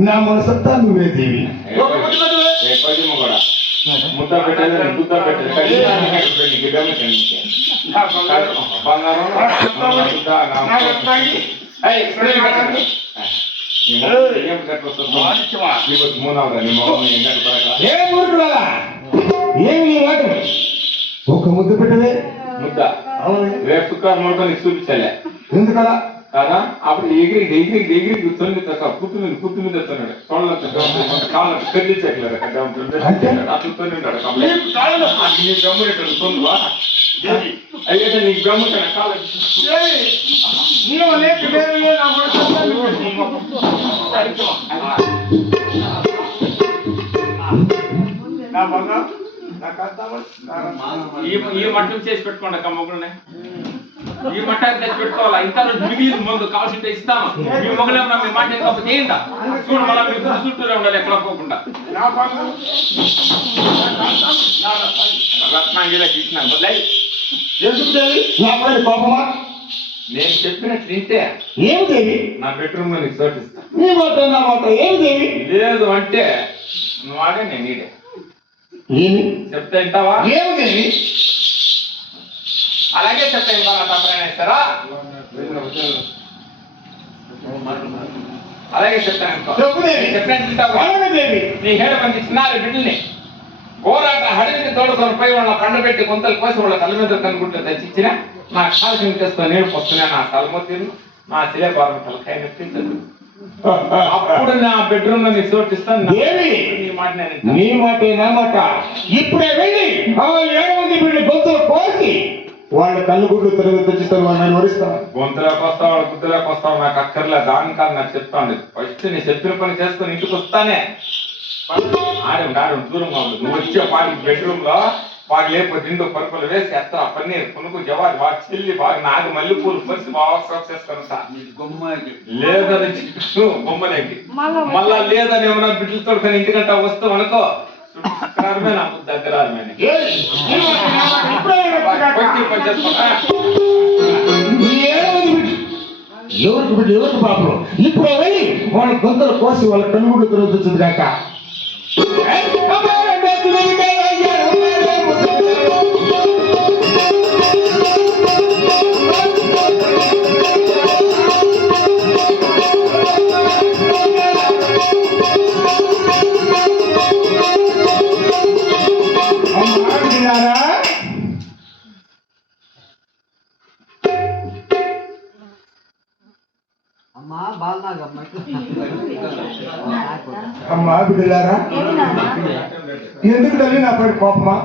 నా మనసంతా నువ్వే దేవి. ముద్ద పెట్టేది ముద్ద పెట్టేది బంగారం ఏమి ఒక ముద్ద పెట్టదే ముద్ద రేపు శుక్రవారం మొత్తం నీకు చూపించాలే ఎందుకలా కదా అప్పుడు ఎగిరి కూర్చొని కుట్టు మీద వస్తున్నాడు కాళ్ళు కదిలించట్లేదు అట్లా తొలింటాడు నీ గమ్మునట్టు తొందువా అయితే నీకు గమ్ముతాడు కాళ్ళు ఈ మట్టం చేసి పెట్టుకోండి అక్క మొగ్గునే ఈ మట్టాన్ని తెచ్చి పెట్టుకోవాలా ఇంత మిగిలిన ముందు కావాల్సింటే ఇస్తాము మీ మొగలేమన్నా మీ మాట కాకపోతే ఏంటా చూడు మళ్ళీ మీ గుడి చుట్టూరే ఉండాలి ఎక్కడ పోకుండా రత్నాంగిలకి ఇచ్చినాను కోపమా నేను చెప్పినట్టు తింటే ఏమి దేవి నా బెడ్రూమ్ లో నీకు చోటిస్తా నీ మాట నా మాట ఏమి దేవి లేదు అంటే నువ్వు ఆడే నేను నీడే ఏమి చెప్తే వింటావా ఏమి దేవి అలాగే చెప్తా ఇస్తారా అలాగే చెప్తాను నీ హేళ మంది చిన్నారు బిడ్డల్ని పోరాట హడిని తోడుకొని పోయి వాళ్ళ పండు పెట్టి కొంతలు కోసి వాళ్ళ తల మీద కనుకుంటే తెచ్చిచ్చిన నా కాలు తెస్తా నేను వస్తున్నా నా తలమొత్తిను నా శిలేపారం తలకాయ నెప్పించదు అప్పుడు నా బెడ్రూమ్ లో నీ చోటిస్తాను నీ మాట నా మాట ఇప్పుడే వెళ్ళి 7 మంది బిడ్డ గొంతులు కోసి వాళ్ళ కళ్ళుగుడ్లు తిరిగి తెచ్చిస్తారు నన్ను వరిస్తాను గొంతులోకి వస్తావు వాళ్ళ గుద్దులోకి వస్తావు నాకు అక్కర్లే దాని కాదు నాకు చెప్తాను ఫస్ట్ నీ చెప్పిన పని చేసుకుని ఇంటికి వస్తానే ఆడు దూరంగా ఉంటుంది నువ్వు వచ్చే వాడి బెడ్రూమ్ లో వాడు లేకపోతే ఇంట్లో పరుపులు వేసి ఎత్తా పన్నీర్ పునుగు జవాది వాడి చెల్లి బాగా నాకు మల్లె పూలు పరిచి బాగా సోక్ చేసుకొని లేదని బొమ్మలేకి మళ్ళా లేదని ఏమన్నా బిడ్డలు తోడుకొని ఇంటికంటే వస్తావు అనుకో నాకు దగ్గర ఎవరికి బిడ్డ ఎవరికి పాపం ఇప్పుడు వెళ్ళి వాళ్ళ గొంతులు కోసి వాళ్ళ కనుగుడ్లు తిరుగుతుంది కాక అమ్మా బిడ్డలారా ఎందుకు తల్లి నా పడి కోపమా